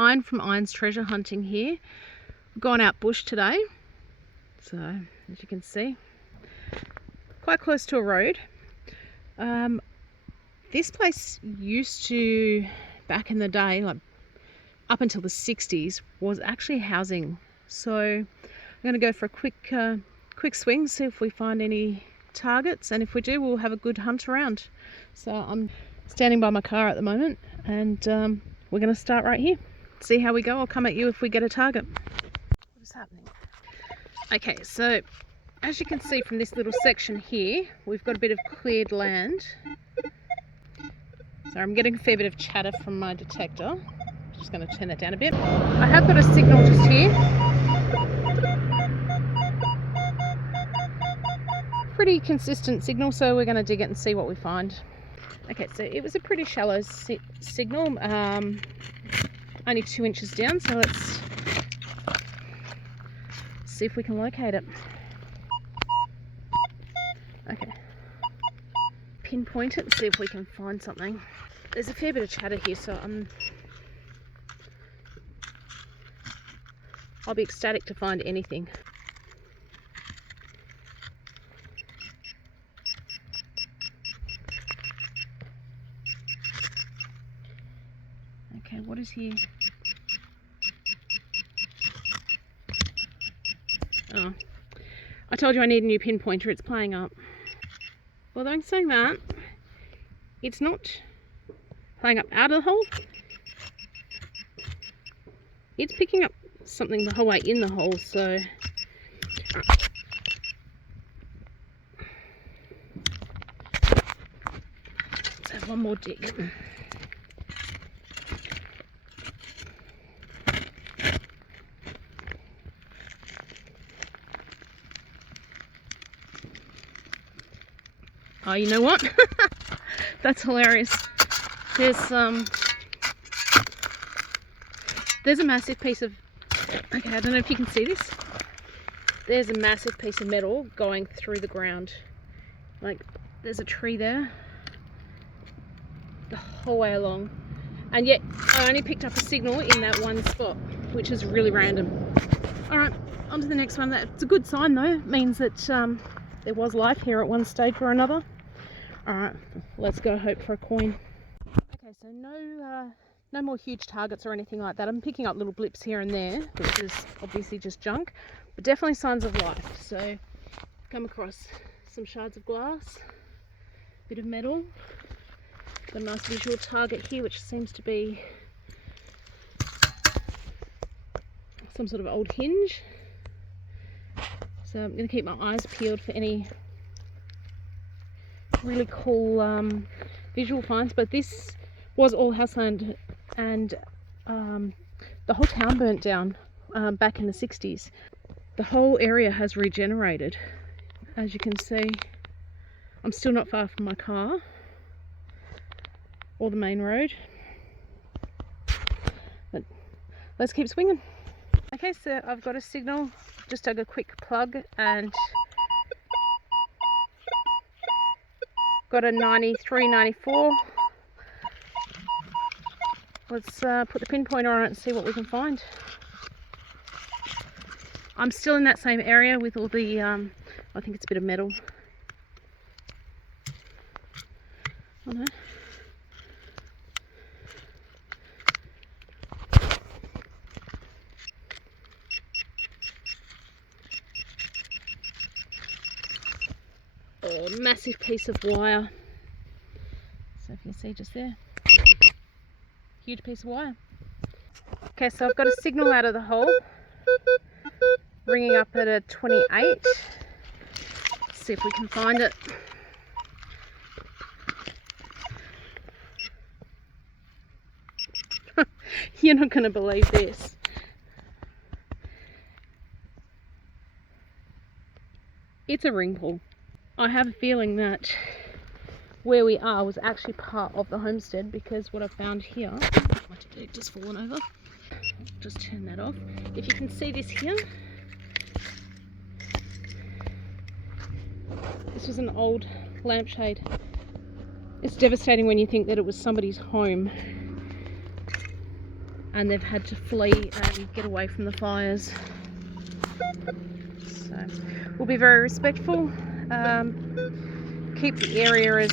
Iron from Iron's treasure hunting here. We've gone out bush today, so as you can see, quite close to a road. This place used to, back in the day, like up until the 60s, was actually housing. So I'm going to go for a quick swing, see if we find any targets, and if we do, we'll have a good hunt around. So I'm standing by my car at the moment, and we're going to start right here, see how we go. I'll come at you if we get a target. What is happening? Okay, so as you can see from this little section here, we've got a bit of cleared land. So I'm getting a fair bit of chatter from my detector. Just going to turn that down a bit. I have got a signal just here. Pretty consistent signal, so we're going to dig it and see what we find. Okay, so it was a pretty shallow signal, only 2 inches down, so let's see if we can locate it. Okay, pinpoint it and see if we can find something. There's a fair bit of chatter here, so I'll be ecstatic to find anything. Okay, what is here? Oh, I told you I need a new pinpointer. It's playing up. Although I'm saying that, it's not playing up out of the hole. It's picking up something the whole way in the hole, so let's have one more dig. Oh, you know what? That's hilarious. There's a massive piece of, okay, I don't know if you can see this. There's a massive piece of metal going through the ground. Like, there's a tree there the whole way along. And yet, I only picked up a signal in that one spot, which is really random. Alright, on to the next one. That's a good sign though. It means that there was life here at one stage or another. Alright, let's go hope for a coin. Okay, so no more huge targets or anything like that. I'm picking up little blips here and there, which is obviously just junk, but definitely signs of life. So, come across some shards of glass, bit of metal, got a nice visual target here, which seems to be some sort of old hinge. So I'm going to keep my eyes peeled for any really cool visual finds, but this was all houseland, and the whole town burnt down back in the 60s. The whole area has regenerated. As you can see, I'm still not far from my car or the main road, but let's keep swinging. Okay, so I've got a signal, just dug a quick plug and got a 93, 94. Let's put the pinpointer on it and see what we can find. I'm still in that same area with all the, I think it's a bit of metal. Oh no. Oh, massive piece of wire. So if you see just there, huge piece of wire. Okay, so I've got a signal out of the hole, ringing up at a 28. Let's see if we can find it. You're not going to believe this. It's a ring pull. I have a feeling that where we are was actually part of the homestead, because what I found here, my detector's just fallen over. Just turn that off. If you can see this here, this was an old lampshade. It's devastating when you think that it was somebody's home. and they've had to flee and get away from the fires. So we'll be very respectful, keep the area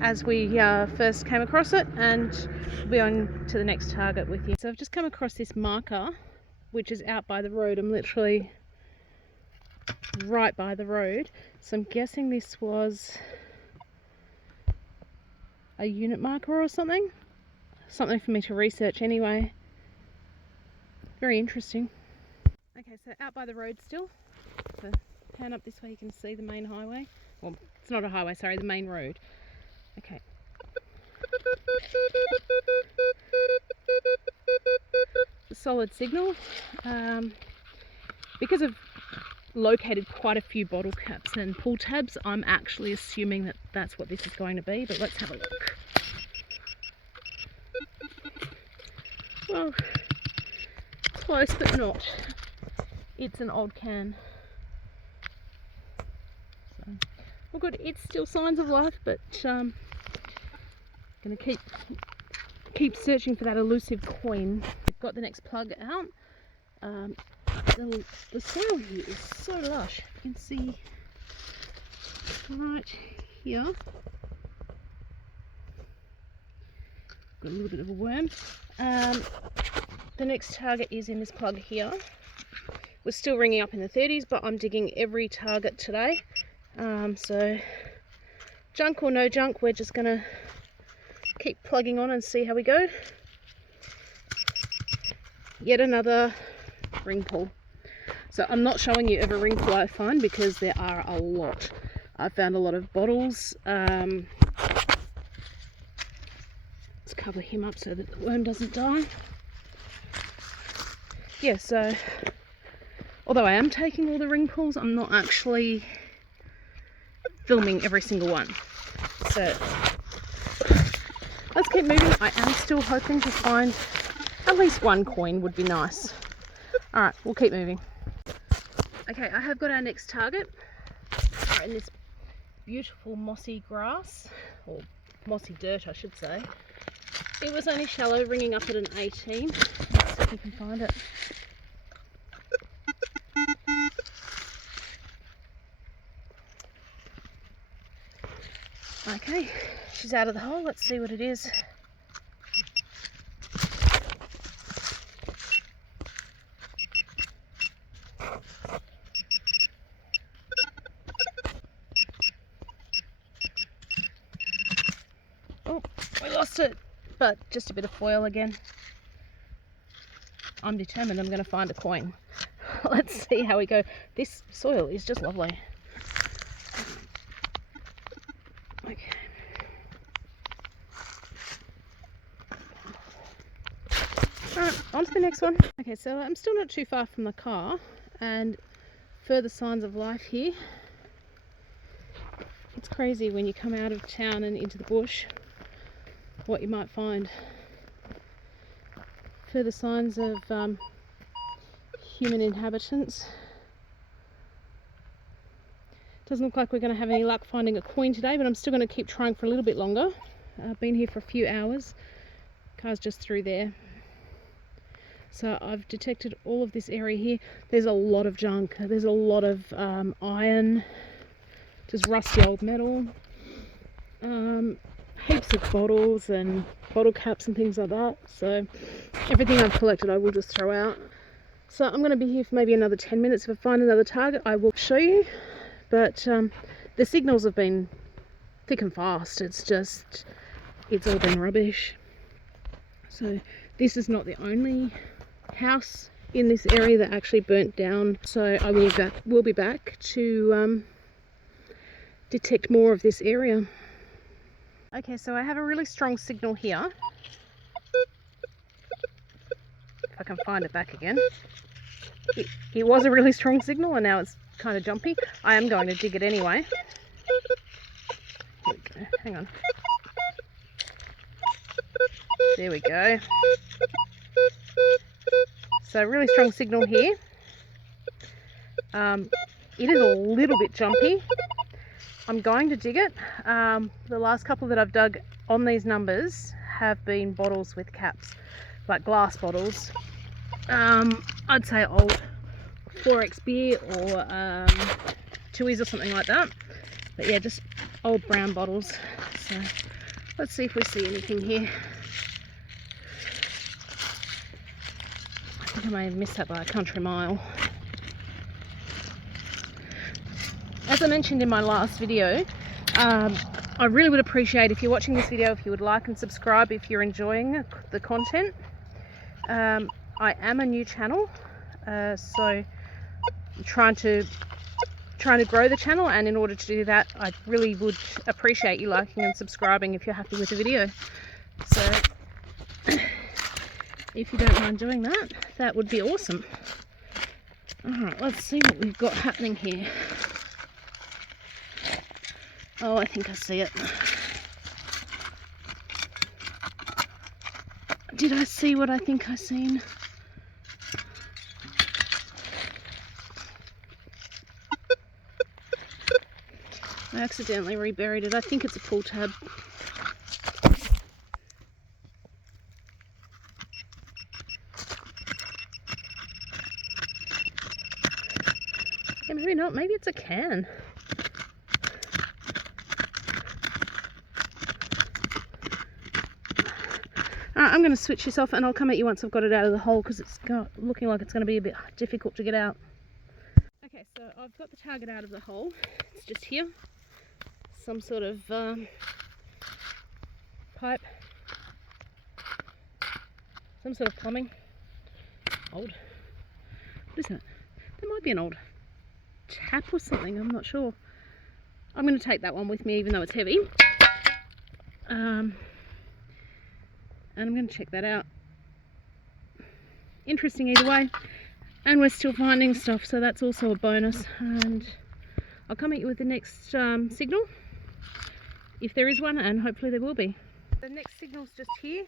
as we first came across it, and we'll be on to the next target with you. So I've just come across this marker which is out by the road. I'm literally right by the road, so I'm guessing this was a unit marker or something for me to research anyway. Very interesting. Okay, so out by the road still, so pan up this way, you can see the main highway. Well, it's not a highway, sorry, the main road. Okay. A solid signal. Because I've located quite a few bottle caps and pull tabs, I'm actually assuming that that's what this is going to be, but let's have a look. Well, close but not. It's an old can. So, well, good. It's still signs of life, but gonna keep searching for that elusive coin. I've got the next plug out. The soil here is so lush. You can see right here. Got a little bit of a worm. The next target is in this plug here. We're still ringing up in the 30s, but I'm digging every target today. So junk or no junk, we're just gonna keep plugging on and see how we go. Yet another ring pull. So I'm not showing you every ring pull I find because there are a lot. I found a lot of bottles. Let's cover him up so that the worm doesn't die. Yeah, so although I am taking all the ring pulls, I'm not actually filming every single one. So let's keep moving. I am still hoping to find at least one coin would be nice. Alright, we'll keep moving. Okay, I have got our next target. We're in this beautiful mossy grass, or mossy dirt I should say. It was only shallow, ringing up at an 18. Let's see if we can find it. Okay, she's out of the hole. Let's see what it is. Oh, we lost it, but just a bit of foil again. I'm determined I'm going to find a coin. Let's see how we go. This soil is just lovely. Okay. Alright, on to the next one. Okay, so I'm still not too far from the car, and further signs of life here. It's crazy when you come out of town and into the bush what you might find. Further signs of human inhabitants. Doesn't look like we're going to have any luck finding a coin today, but I'm still going to keep trying for a little bit longer. I've been here for a few hours. Car's just through there. So I've detected all of this area here. There's a lot of junk. There's a lot of iron, just rusty old metal. Heaps of bottles and bottle caps and things like that. So everything I've collected I will just throw out. So I'm going to be here for maybe another 10 minutes. If I find another target I will show you. But the signals have been thick and fast. It's all been rubbish. So this is not the only house in this area that actually burnt down. So I will be back to detect more of this area. Okay, so I have a really strong signal here. If I can find it back again. It was a really strong signal and now it's kind of jumpy. I am going to dig it anyway. Here we go. Hang on. There we go. So really strong signal here. It is a little bit jumpy. I'm going to dig it. The last couple that I've dug on these numbers have been bottles with caps, like glass bottles. I'd say old 4X beer or Tui's or something like that. But yeah, just old brown bottles. So let's see if we see anything here. I think I may have missed that by a country mile. As I mentioned in my last video, I really would appreciate if you're watching this video, if you would like and subscribe if you're enjoying the content. I am a new channel, so I'm trying to grow the channel, and in order to do that, I really would appreciate you liking and subscribing if you're happy with the video. So if you don't mind doing that, that would be awesome. Alright, let's see what we've got happening here. Oh, I think I see it. Did I see what I think I seen? I accidentally reburied it. I think it's a pull tab. Yeah, maybe not. Maybe it's a can. I'm going to switch this off and I'll come at you once I've got it out of the hole, because it's looking like it's going to be a bit difficult to get out. Okay, so I've got the target out of the hole. It's just here. Some sort of pipe. Some sort of plumbing. Old. What is that? There might be an old tap or something, I'm not sure. I'm going to take that one with me even though it's heavy. And I'm going to check that out. Interesting either way. And we're still finding stuff, so that's also a bonus. And I'll come at you with the next signal, if there is one, and hopefully there will be. The next signal's just here.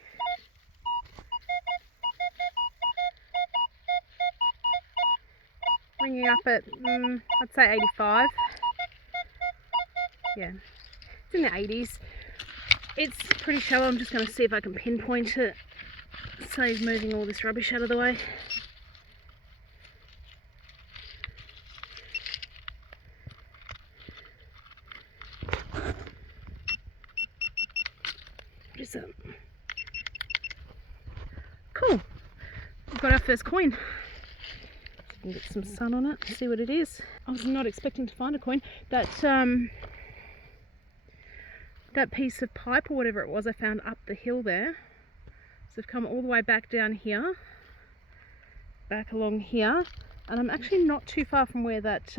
Ringing up at, I'd say 85. Yeah, it's in the 80s. It's pretty shallow. I'm just going to see if I can pinpoint it. Save moving all this rubbish out of the way. What is that? Cool. We've got our first coin. So we can get some sun on it, see what it is. I was not expecting to find a coin. That piece of pipe or whatever it was I found up the hill there. So I've come all the way back down here, back along here, and I'm actually not too far from where that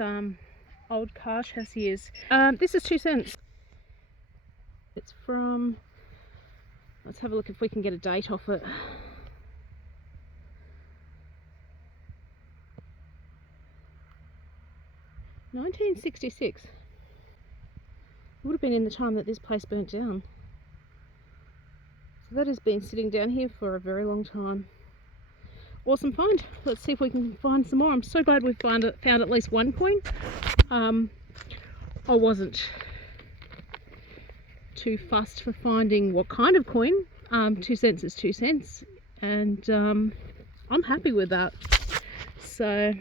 old car chassis is. This is 2 cents. It's from, let's have a look if we can get a date off it. $1966. It would have been in the time that this place burnt down. So that has been sitting down here for a very long time. Awesome find. Let's see if we can find some more. I'm so glad we've found at least one coin. I wasn't too fussed for finding what kind of coin. 2 cents is 2 cents, and I'm happy with that. So,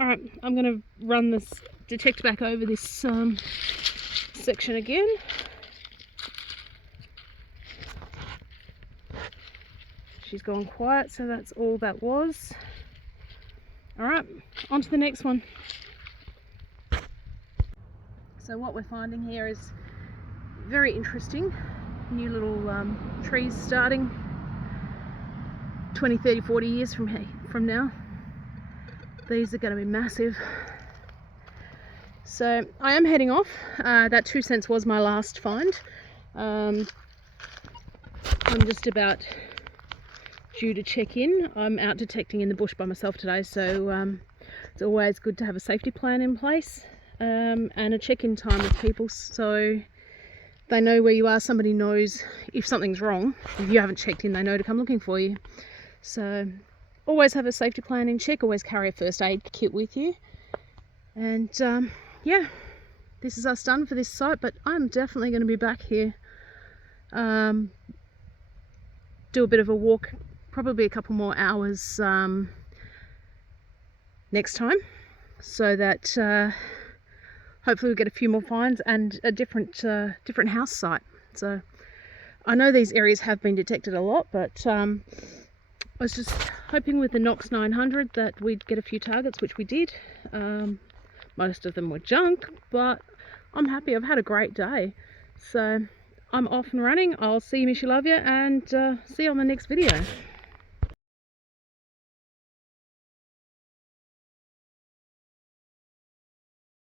alright, I'm going to run this detect back over this section again. She's gone quiet, so that's all that was. Alright, on to the next one. So what we're finding here is very interesting. New little trees starting 20, 30, 40 years from now. These are going to be massive. So I am heading off. That 2 cents was my last find. I'm just about due to check in. I'm out detecting in the bush by myself today, so it's always good to have a safety plan in place, and a check-in time with people so they know where you are. Somebody knows if something's wrong. If you haven't checked in, they know to come looking for you. So always have a safety plan in check, always carry a first aid kit with you. And yeah, this is us done for this site, but I'm definitely going to be back here do a bit of a walk, probably a couple more hours next time, so that hopefully we'll get a few more finds and a different house site. So I know these areas have been detected a lot, but I was just hoping with the Knox 900 that we'd get a few targets, which we did. Most of them were junk, but I'm happy. I've had a great day. So I'm off and running. I'll see you, miss you, love you, and see you on the next video.